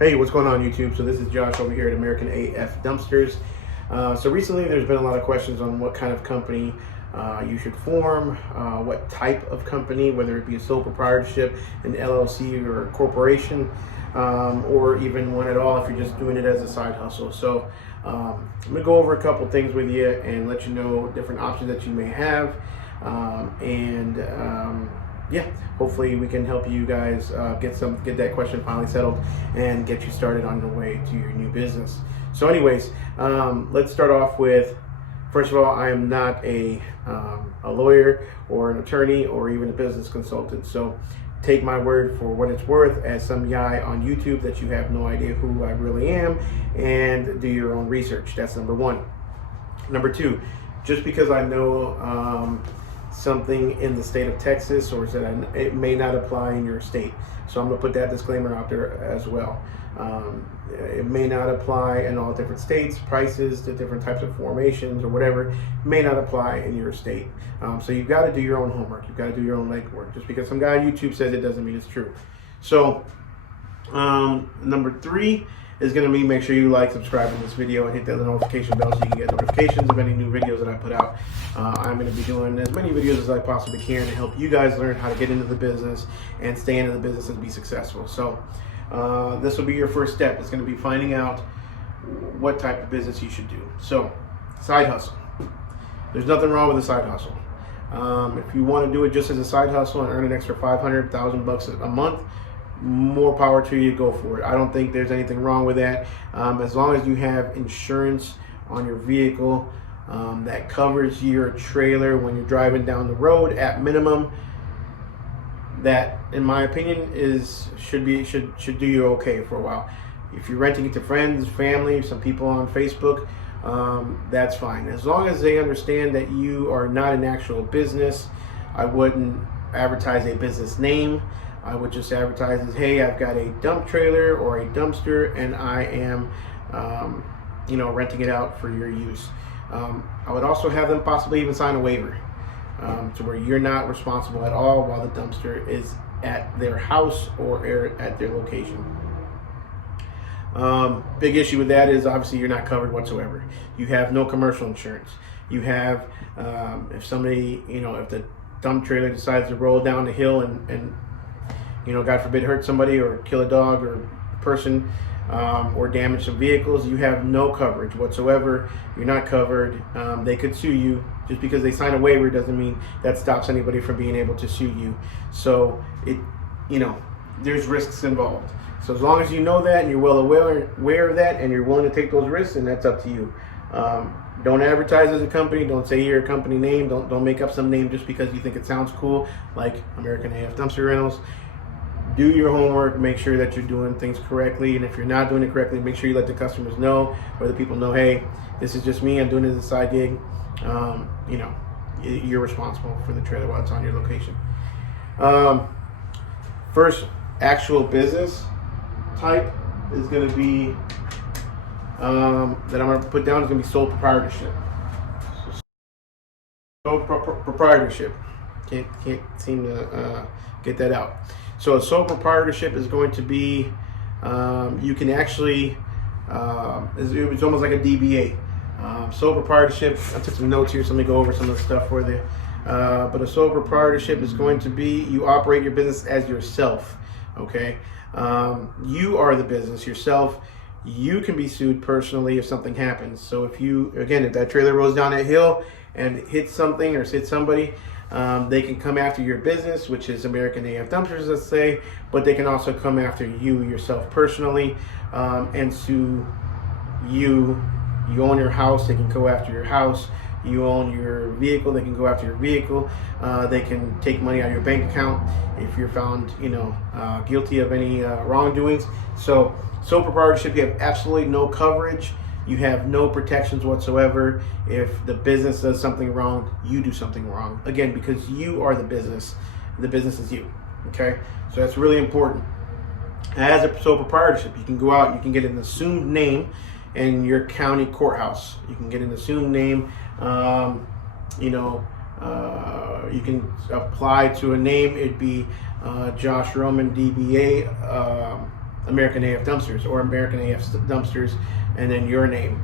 Hey, what's going on YouTube? So this is Josh over here at American AF Dumpsters. So recently there's been a lot of questions on what kind of company you should form, what type of company, whether it be a sole proprietorship, an LLC or a corporation, or even one at all if you're just doing it as a side hustle. So I'm going to go over a couple things with you and let you know different options that you may have. Yeah, hopefully we can help you guys get that question finally settled and get you started on your way to your new business. So anyways, let's start off with, first of all, I am not a lawyer or an attorney or even a business consultant. So take my word for what it's worth as some guy on YouTube that you have no idea who I really am, and do your own research. That's number one. Number two, just because I know something in the state of Texas, or it may not apply in your state. So I'm going to put that disclaimer out there as well. It may not apply in all different states. Prices, the different types of formations or whatever may not apply in your state. So you've got to do your own homework. You've got to do your own legwork. Just because some guy on YouTube says it doesn't mean it's true. So number three is going to be, make sure you like, subscribe in this video, and hit that notification bell so you can get notifications of any new videos that I put out. I'm going to be doing as many videos as I possibly can to help you guys learn how to get into the business and stay into the business and be successful. So this will be your first step. It's going to be finding out what type of business you should do. So side hustle. There's nothing wrong with a side hustle. If you want to do it just as a side hustle and earn an extra $500,000 a month, more power to you, go for it. I don't think there's anything wrong with that. As long as you have insurance on your vehicle that covers your trailer when you're driving down the road at minimum, that in my opinion should do you okay for a while. If you're renting it to friends, family, some people on Facebook, that's fine. As long as they understand that you are not an actual business. I wouldn't advertise a business name. I would just advertise as, hey, I've got a dump trailer or a dumpster and I am renting it out for your use. I would also have them possibly even sign a waiver to where you're not responsible at all while the dumpster is at their house or at their location. Big issue with that is obviously you're not covered whatsoever. You have no commercial insurance. You have, if somebody, if the dump trailer decides to roll down the hill and God forbid, hurt somebody or kill a dog or person, or damage some vehicles, you have no coverage whatsoever. You're not covered. They could sue you. Just because they sign a waiver doesn't mean that stops anybody from being able to sue you. So there's risks involved. So as long as you know that and you're well aware of that and you're willing to take those risks, and that's up to you. Don't advertise as a company. Don't say you're a company name. Don't make up some name just because you think it sounds cool, like American AF Dumpster Rentals. Do your homework, make sure that you're doing things correctly, and if you're not doing it correctly, make sure you let the customers know, or the people know, hey, this is just me, I'm doing it as a side gig. You're responsible for the trailer while it's on your location. First actual business type is going to be, that I'm going to put down, is going to be sole proprietorship. Sole proprietorship. Can't seem to get that out. So a sole proprietorship is going to be, you can actually, it's almost like a DBA. Sole proprietorship, I took some notes here, so let me go over some of the stuff for you. But a sole proprietorship is going to be, you operate your business as yourself, okay? You are the business yourself. You can be sued personally if something happens. So if that trailer rolls down that hill and hits something or hits somebody, they can come after your business, which is American AF Dumpsters, let's say, but they can also come after you yourself personally and sue you. You own your house, they can go after your house. You own your vehicle, they can go after your vehicle. They can take money out of your bank account if you're found, guilty of any wrongdoings. So sole proprietorship, you have absolutely no coverage. You have no protections whatsoever. If the business does something wrong, you do something wrong. Again, because you are the business is you, okay? So that's really important. As a sole proprietorship, you can go out, you can get an assumed name in your county courthouse. You can get an assumed name, you can apply to a name. It'd be Josh Roman DBA, American AF Dumpsters or American AF Dumpsters and then your name.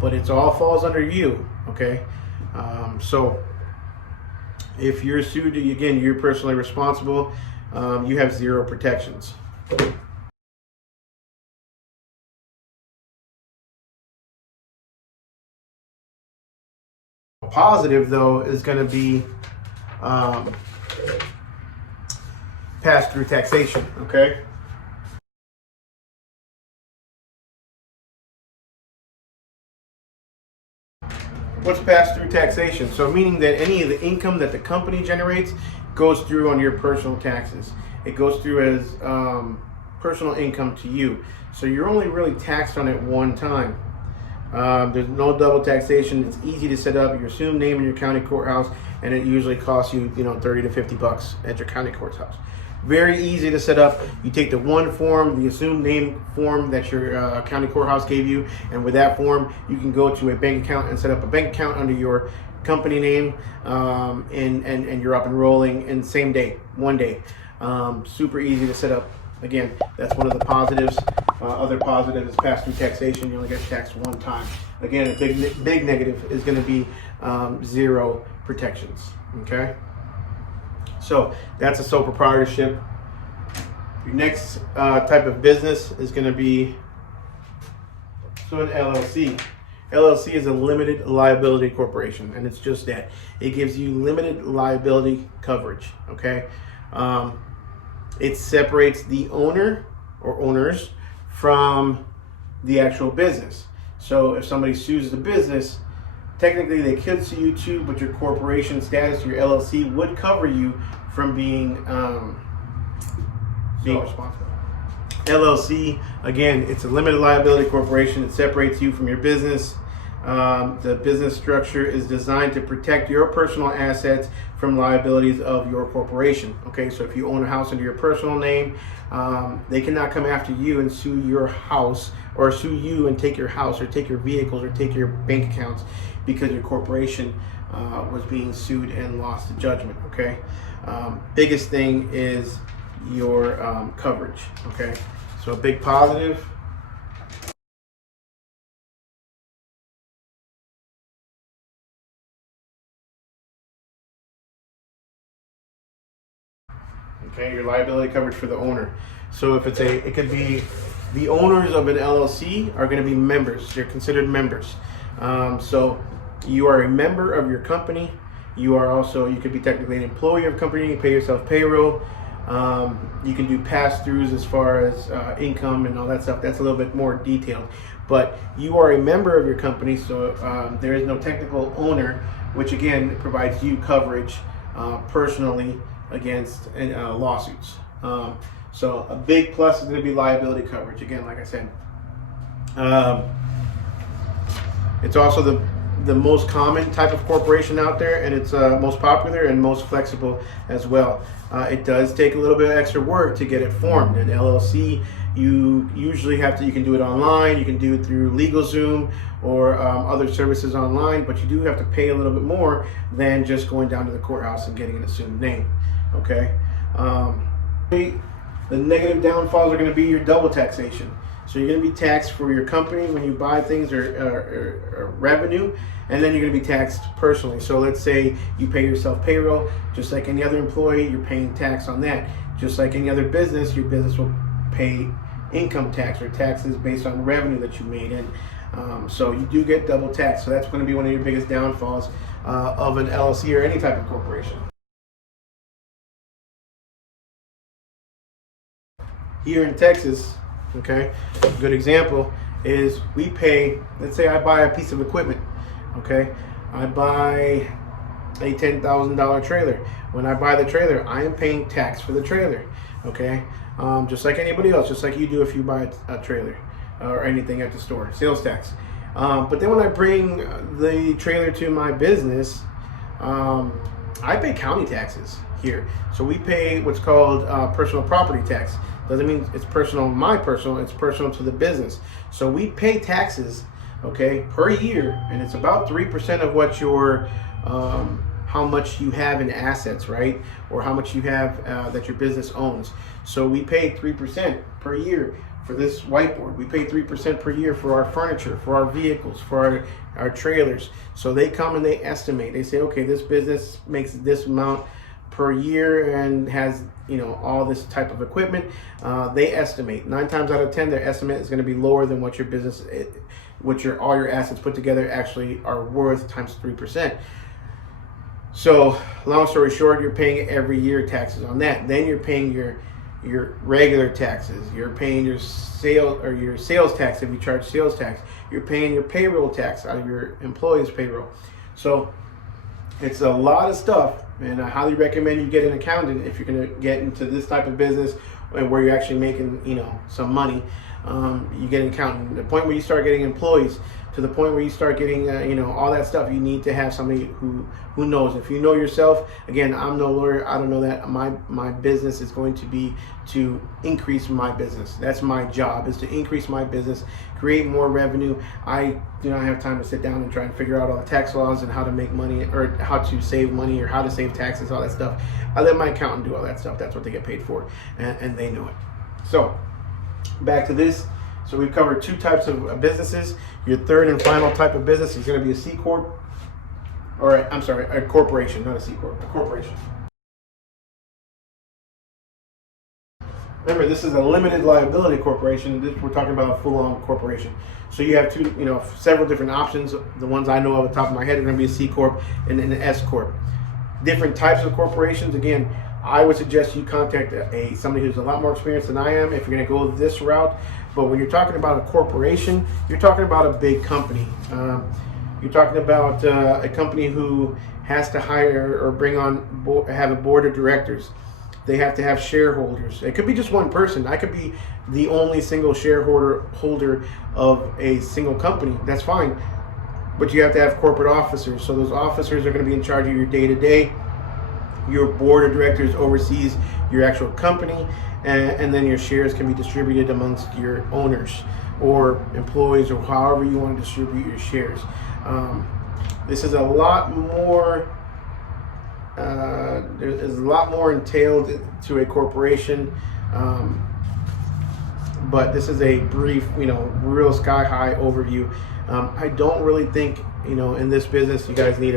But it all falls under you, okay? So if you're sued, again, you're personally responsible. You have zero protections. Positive, though, is going to be pass-through taxation, okay? What's pass-through taxation? So meaning that any of the income that the company generates goes through on your personal taxes. It goes through as personal income to you. So you're only really taxed on it one time. There's no double taxation. It's easy to set up. You assume name in your county courthouse, and it usually costs you, 30 to 50 bucks at your county courthouse. Very easy to set up. You take the one form, the assumed name form that your county courthouse gave you, and with that form, you can go to a bank account and set up a bank account under your company name, and you're up and rolling in the same day, one day. Super easy to set up. Again, that's one of the positives. Other positive is pass-through taxation. You only get taxed one time. Again, a big negative is going to be zero protections. Okay, so that's a sole proprietorship. Your next type of business is going to be an LLC. LLC is a limited liability corporation, and it's just that. It gives you limited liability coverage. Okay. It separates the owner or owners from the actual business. So if somebody sues the business, technically they could sue you too, but your corporation status, your LLC, would cover you from being responsible. LLC, again, it's a limited liability corporation. It separates you from your business. The business structure is designed to protect your personal assets from liabilities of your corporation. Okay, so if you own a house under your personal name, they cannot come after you and sue your house, or sue you and take your house, or take your vehicles, or take your bank accounts, because your corporation was being sued and lost the judgment. Okay, biggest thing is your coverage. Okay, so a big positive. Okay, your liability coverage for the owner. So if it could be the owners of an LLC are going to be members. They're considered members. So you are a member of your company. You could be technically an employee of a company. You pay yourself payroll. You can do pass-throughs as far as income and all that stuff. That's a little bit more detailed. But you are a member of your company, so there is no technical owner, which again provides you coverage personally against lawsuits. So a big plus is going to be liability coverage. Again, like I said, it's also the most common type of corporation out there, and it's most popular and most flexible as well. It does take a little bit of extra work to get it formed. An LLC, you usually you can do it online, you can do it through LegalZoom or other services online, but you do have to pay a little bit more than just going down to the courthouse and getting an assumed name. Okay. The negative downfalls are going to be your double taxation. So you're going to be taxed for your company when you buy things or revenue, and then you're going to be taxed personally. So let's say you pay yourself payroll, just like any other employee, you're paying tax on that. Just like any other business, your business will pay income tax or taxes based on revenue that you made in. So you do get double tax. So that's going to be one of your biggest downfalls of an LLC or any type of corporation. Here in Texas, okay, a good example is we pay, let's say I buy a piece of equipment, okay, I buy a $10,000 trailer. When I buy the trailer, I am paying tax for the trailer, okay, just like anybody else, just like you do if you buy a trailer or anything at the store, sales tax. But then when I bring the trailer to my business, I pay county taxes here. So we pay what's called personal property tax. Doesn't mean it's personal, it's personal to the business. So we pay taxes, okay, per year, and it's about 3% of what your how much you have in assets, right? Or how much you have that your business owns. So we pay 3% per year for this whiteboard. We pay 3% per year for our furniture, for our vehicles, for our trailers. So they come and they estimate. They say, okay, this business makes this amount per year and has, you know, all this type of equipment. They estimate 9 times out of 10 their estimate is going to be lower than what your business, all your assets put together actually are worth times 3%. So long story short, you're paying every year taxes on that. Then you're paying your regular taxes. You're paying your sales tax if you charge sales tax. You're paying your payroll tax out of your employees' payroll. So it's a lot of stuff, and I highly recommend you get an accountant if you're going to get into this type of business where you're actually making, you know, some money. You get an accountant. The point where you start getting employees, to the point where you start getting, you know, all that stuff, you need to have somebody who knows. If you know yourself, again, I'm no lawyer. I don't know that. My business is going to be to increase my business. That's my job, is to increase my business, create more revenue. I do not have time to sit down and try and figure out all the tax laws and how to make money, or how to save money, or how to save taxes, all that stuff. I let my accountant do all that stuff. That's what they get paid for, and they know it. So back to this. So we've covered 2 types of businesses. Your third and final type of business is going to be a C Corp. Or, I'm sorry, a corporation, not a C Corp, a corporation. Remember, this is a limited liability corporation. We're talking about a full-on corporation. So you have several different options. The ones I know off the top of my head are going to be a C Corp and an S Corp. Different types of corporations. Again, I would suggest you contact somebody who's a lot more experienced than I am if you're going to go this route. But when you're talking about a corporation, you're talking about a big company. You're talking about a company who has to hire or bring on have a board of directors. They have to have shareholders. It could be just one person. I could be the only single shareholder of a single company. That's fine. But you have to have corporate officers. So those officers are going to be in charge of your day-to-day. Your board of directors oversees your actual company, and then your shares can be distributed amongst your owners or employees, or however you want to distribute your shares. This is a lot more. There's a lot more entailed to a corporation, but this is a brief, real sky high overview. I don't really think, in this business, you guys need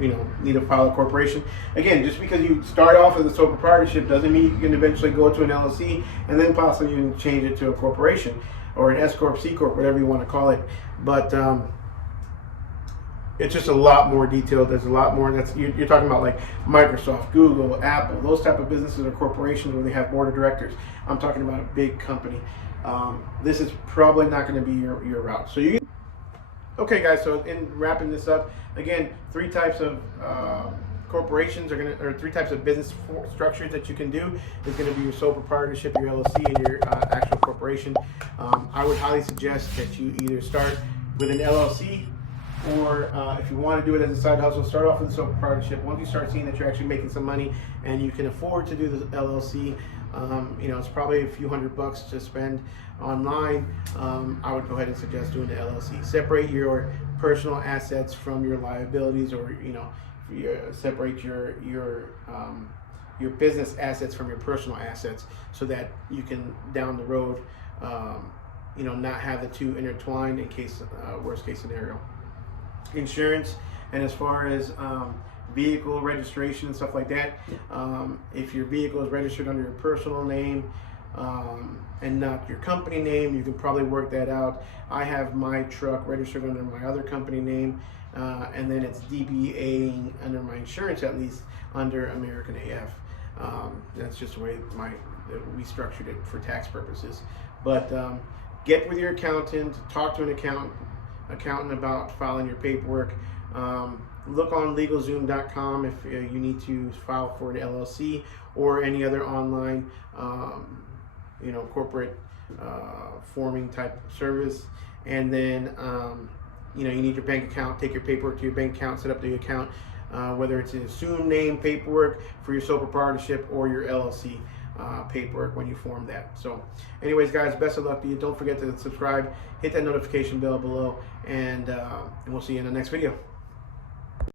need to file a corporation. Again, just because you start off as a sole proprietorship doesn't mean you can eventually go to an LLC and then possibly even change it to a corporation or an S Corp, C Corp, whatever you want to call it. But it's just a lot more detailed. There's a lot more. You're talking about like Microsoft, Google, Apple, those type of businesses or corporations where they have board of directors. I'm talking about a big company. This is probably not going to be your route. So okay, guys. So in wrapping this up, again, 3 types of corporations or 3 types of business structures that you can do. Is going to be your sole proprietorship, your LLC, and your actual corporation. I would highly suggest that you either start with an LLC, or if you want to do it as a side hustle, start off with a sole proprietorship. Once you start seeing that you're actually making some money and you can afford to do the LLC, it's probably a few $100 to spend online. I would go ahead and suggest doing the LLC. Separate your personal assets from your liabilities, or separate your business assets from your personal assets, so that you can down the road, not have the 2 intertwined in case worst case scenario. Insurance, and as far as vehicle registration and stuff like that, if your vehicle is registered under your personal name and not your company name, you can probably work that out. I have my truck registered under my other company name, and then it's DBA under my insurance, at least under American AF. That's just the way we structured it for tax purposes. But get with your accountant, talk to an accountant about filing your paperwork. Look on LegalZoom.com if you need to file for an LLC or any other online corporate forming type service. And then you need your bank account. Take your paperwork to your bank account, set up the account, whether it's an assumed name paperwork for your sole proprietorship or your LLC paperwork when you form that. So anyways, guys, best of luck to you. Don't forget to subscribe, hit that notification bell below, and we'll see you in the next video.